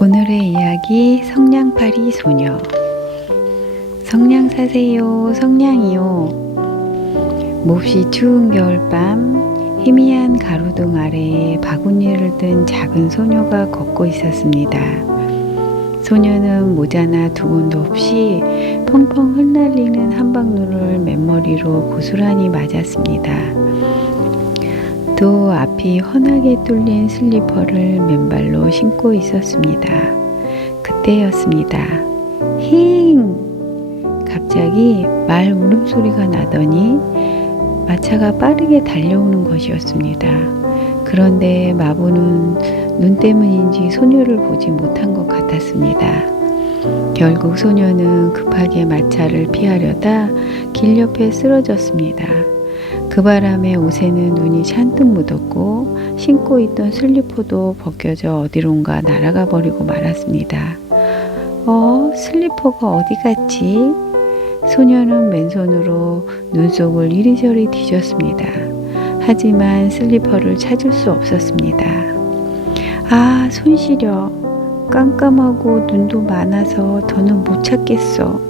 오늘의 이야기 성냥팔이 소녀. 성냥 사세요, 성냥이요. 몹시 추운 겨울밤, 희미한 가로등 아래에 바구니를 든 작은 소녀가 걷고 있었습니다. 소녀는 모자나 두건도 없이 펑펑 흩날리는 한방눈을 맨머리로 고스란히 맞았습니다. 또 앞이 훤하게 뚫린 슬리퍼를 맨발로 신고 있었습니다. 그때였습니다. 힝! 갑자기 말 울음소리가 나더니 마차가 빠르게 달려오는 것이었습니다. 그런데 마부는 눈 때문인지 소녀를 보지 못한 것 같았습니다. 결국 소녀는 급하게 마차를 피하려다 길 옆에 쓰러졌습니다. 그 바람에 옷에는 눈이 잔뜩 묻었고 신고 있던 슬리퍼도 벗겨져 어디론가 날아가 버리고 말았습니다. 슬리퍼가 어디 갔지? 소녀는 맨손으로 눈속을 이리저리 뒤졌습니다. 하지만 슬리퍼를 찾을 수 없었습니다. 손 시려. 깜깜하고 눈도 많아서 더는 못 찾겠어.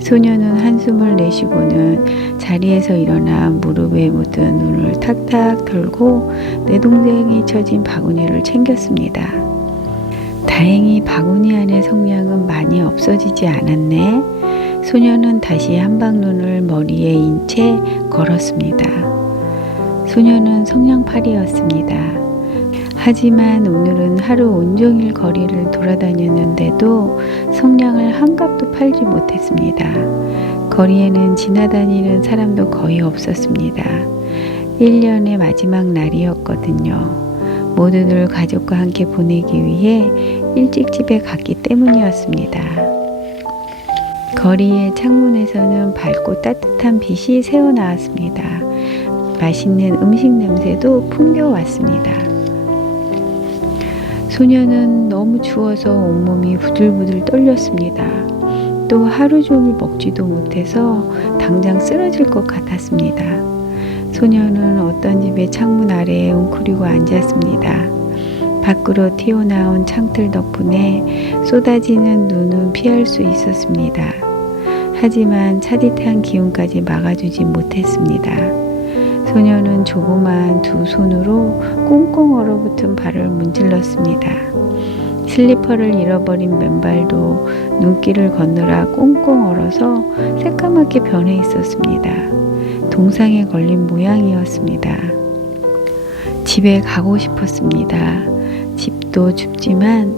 소녀는 한숨을 내쉬고는 자리에서 일어나 무릎에 묻은 눈을 탁탁 털고 내 동생이 처진 바구니를 챙겼습니다. 다행히 바구니 안의 성냥은 많이 없어지지 않았네. 소녀는 다시 한방눈을 머리에 인 채 걸었습니다. 소녀는 성냥팔이였습니다. 하지만 오늘은 하루 온종일 거리를 돌아다녔는데도 성냥을 한 값도 팔지 못했습니다. 거리에는 지나다니는 사람도 거의 없었습니다. 1년의 마지막 날이었거든요. 모두들 가족과 함께 보내기 위해 일찍 집에 갔기 때문이었습니다. 거리의 창문에서는 밝고 따뜻한 빛이 새어나왔습니다. 맛있는 음식 냄새도 풍겨왔습니다. 소녀는 너무 추워서 온몸이 부들부들 떨렸습니다. 또 하루 종일 먹지도 못해서 당장 쓰러질 것 같았습니다. 소녀는 어떤 집의 창문 아래에 웅크리고 앉았습니다. 밖으로 튀어나온 창틀 덕분에 쏟아지는 눈은 피할 수 있었습니다. 하지만 차디찬 기운까지 막아주지 못했습니다. 소녀는 조그마한 두 손으로 꽁꽁 얼어붙은 발을 문질렀습니다. 슬리퍼를 잃어버린 맨발도 눈길을 건너라 꽁꽁 얼어서 새까맣게 변해 있었습니다. 동상에 걸린 모양이었습니다. 집에 가고 싶었습니다. 집도 춥지만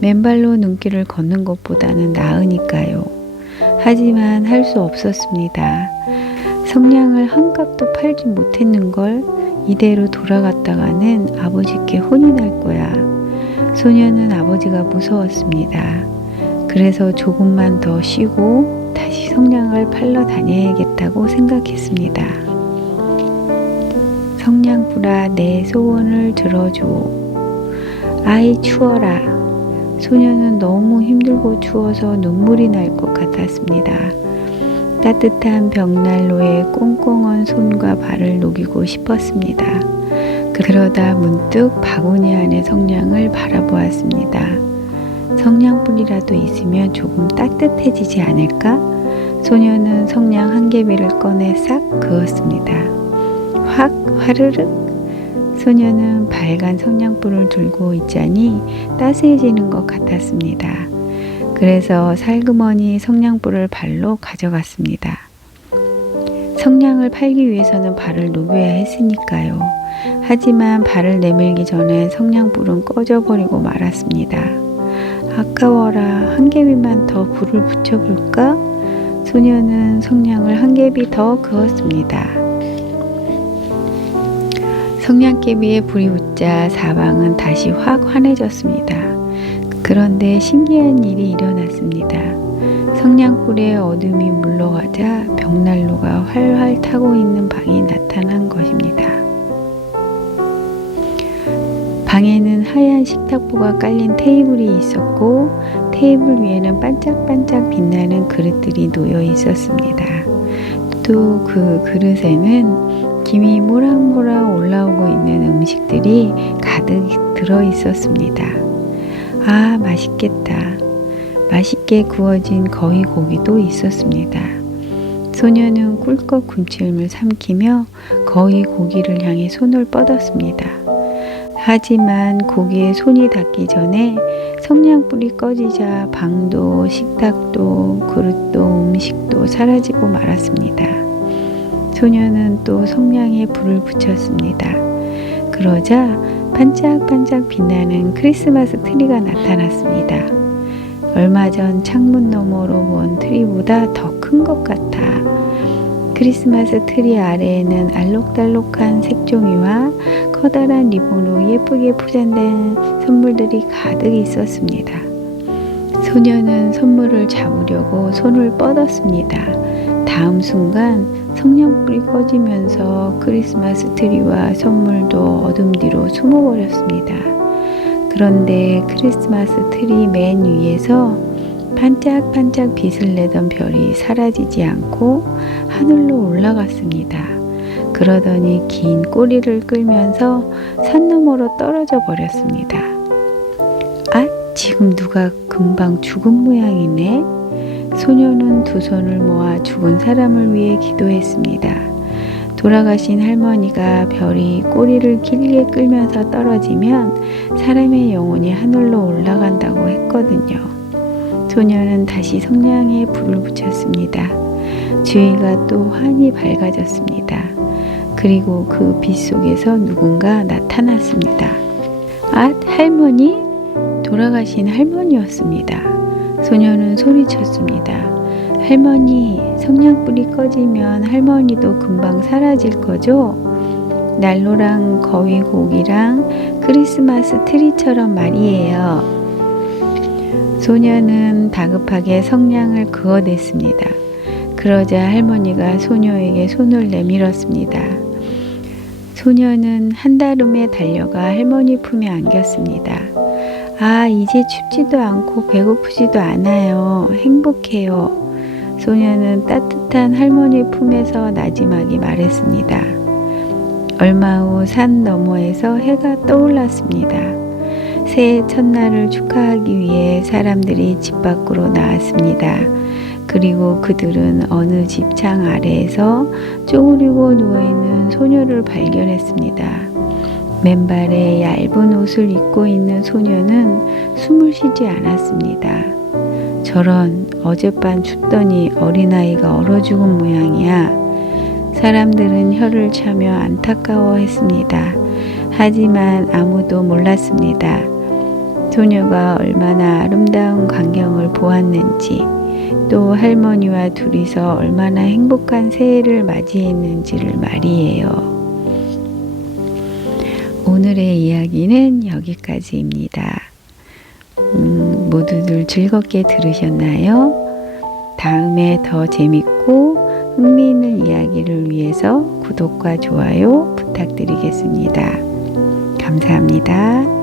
맨발로 눈길을 걷는 것보다는 나으니까요. 하지만 할 수 없었습니다. 성냥을 한 값도 팔지 못했는걸. 이대로 돌아갔다가는 아버지께 혼이 날 거야. 소녀는 아버지가 무서웠습니다. 그래서 조금만 더 쉬고 다시 성냥을 팔러 다녀야겠다고 생각했습니다. 성냥불아, 내 소원을 들어줘. 아이 추워라. 소녀는 너무 힘들고 추워서 눈물이 날 것 같았습니다. 따뜻한 벽난로에 꽁꽁한 손과 발을 녹이고 싶었습니다. 그러다 문득 바구니 안의 성냥을 바라보았습니다. 성냥불이라도 있으면 조금 따뜻해지지 않을까? 소녀는 성냥 한 개비를 꺼내 싹 그었습니다. 확 화르륵. 소녀는 밝은 성냥불을 들고 있자니 따스해지는 것 같았습니다. 그래서 살그머니 성냥불을 발로 가져갔습니다. 성냥을 팔기 위해서는 발을 녹여야 했으니까요. 하지만 발을 내밀기 전에 성냥불은 꺼져버리고 말았습니다. 아까워라. 한 개비만 더 불을 붙여볼까? 소녀는 성냥을 한 개비 더 그었습니다. 성냥개비에 불이 붙자 사방은 다시 확 환해졌습니다. 그런데 신기한 일이 일어났습니다. 성냥불에 어둠이 물러가자 벽난로가 활활 타고 있는 방이 나타난 것입니다. 방에는 하얀 식탁보가 깔린 테이블이 있었고 테이블 위에는 반짝반짝 빛나는 그릇들이 놓여 있었습니다. 또 그 그릇에는 김이 모락모락 올라오고 있는 음식들이 가득 들어 있었습니다. 아, 맛있겠다. 맛있게 구워진 거위 고기도 있었습니다. 소녀는 꿀꺽 군침을 삼키며 거위 고기를 향해 손을 뻗었습니다. 하지만 고기에 손이 닿기 전에 성냥불이 꺼지자 방도, 식탁도, 그릇도, 음식도 사라지고 말았습니다. 소녀는 또 성냥에 불을 붙였습니다. 그러자 반짝반짝 빛나는 크리스마스 트리가 나타났습니다. 얼마 전 창문 너머로 본 트리보다 더 큰 것 같아. 크리스마스 트리 아래에는 알록달록한 색종이와 커다란 리본으로 예쁘게 포장된 선물들이 가득 있었습니다. 소녀는 선물을 잡으려고 손을 뻗었습니다. 다음 순간 성냥불이 꺼지면서 크리스마스 트리와 선물도 어둠 뒤로 숨어버렸습니다. 그런데 크리스마스 트리 맨 위에서 반짝반짝 빛을 내던 별이 사라지지 않고 하늘로 올라갔습니다. 그러더니 긴 꼬리를 끌면서 산 너머로 떨어져 버렸습니다. 아, 지금 누가 금방 죽은 모양이네. 소녀는 두 손을 모아 죽은 사람을 위해 기도했습니다. 돌아가신 할머니가 별이 꼬리를 길게 끌면서 떨어지면 사람의 영혼이 하늘로 올라간다고 했거든요. 소녀는 다시 성냥에 불을 붙였습니다. 주위가 또 환히 밝아졌습니다. 그리고 그 빛 속에서 누군가 나타났습니다. 아, 할머니? 돌아가신 할머니였습니다. 소녀는 소리쳤습니다. 할머니, 성냥불이 꺼지면 할머니도 금방 사라질 거죠? 난로랑 거위 고기랑 크리스마스 트리처럼 말이에요. 소녀는 다급하게 성냥을 그어댔습니다. 그러자 할머니가 소녀에게 손을 내밀었습니다. 소녀는 한달음에 달려가 할머니 품에 안겼습니다. 아, 이제 춥지도 않고 배고프지도 않아요. 행복해요. 소녀는 따뜻한 할머니 품에서 나지막이 말했습니다. 얼마 후 산 너머에서 해가 떠올랐습니다. 새해 첫날을 축하하기 위해 사람들이 집 밖으로 나왔습니다. 그리고 그들은 어느 집창 아래에서 쪼그리고 누워있는 소녀를 발견했습니다. 맨발에 얇은 옷을 입고 있는 소녀는 숨을 쉬지 않았습니다. 저런, 어젯밤 춥더니 어린아이가 얼어 죽은 모양이야. 사람들은 혀를 차며 안타까워했습니다. 하지만 아무도 몰랐습니다. 소녀가 얼마나 아름다운 광경을 보았는지, 또 할머니와 둘이서 얼마나 행복한 새해를 맞이했는지를 말이에요. 오늘의 이야기는 여기까지입니다. 모두들 즐겁게 들으셨나요? 다음에 더 재밌고 흥미있는 이야기를 위해서 구독과 좋아요 부탁드리겠습니다. 감사합니다.